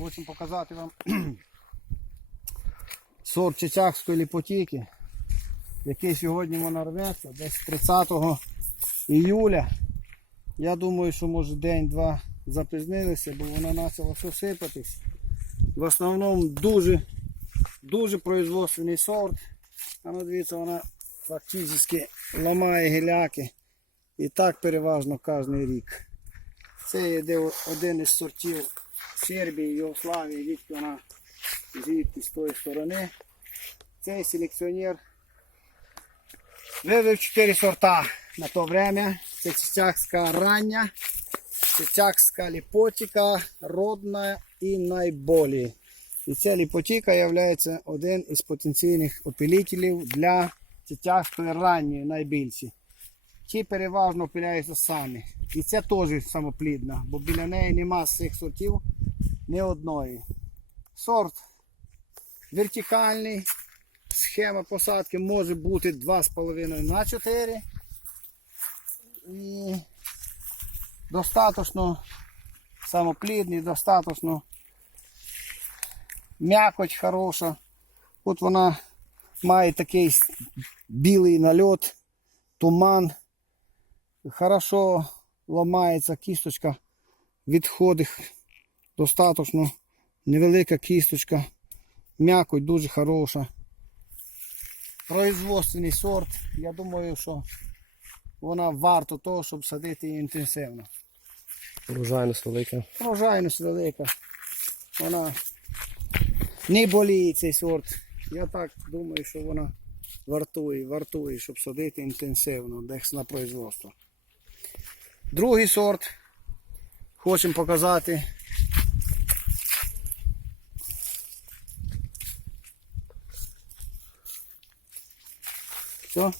Хочемо показати вам сорт чечакської ліпотіки, який сьогодні вона рветься, десь 30 іюля. Я думаю, що може день-два запізнилися, бо вона почала все сипатись. В основному дуже, дуже производственний сорт. А ну дивіться, вона фактично ламає гіляки. І так переважно кожен рік. Це йде один із сортів Сербії, Єгославії, звідки вона звідки з тої сторони. Цей селекціонер вивів 4 сорта на то время. Це чичакська рання, чичакська ліпотіка, родна і найболі. І ця ліпотіка є один із потенційних опілітелів для чичакської ранньої найбільші. Ті переважно опиляються самі. І це теж самоплідна, бо біля неї нема цих сортів ні одної. Сорт вертикальний. Схема посадки може бути 2,5 на 4. І достатньо самоплідний, достатньо м'якоть хороша. От вона має такий білий нальот, туман. Хорошо ламається кісточка, відходить достатньо невелика кісточка, м'якоть дуже хороша. Производственний сорт. Я думаю, що вона варта того, щоб садити її інтенсивно. Урожайність велика. Врожайність велика. Вона не боліє цей сорт. Я так думаю, що вона вартує, вартує, щоб садити інтенсивно десь на производство. Другий сорт хочемо показати. Все.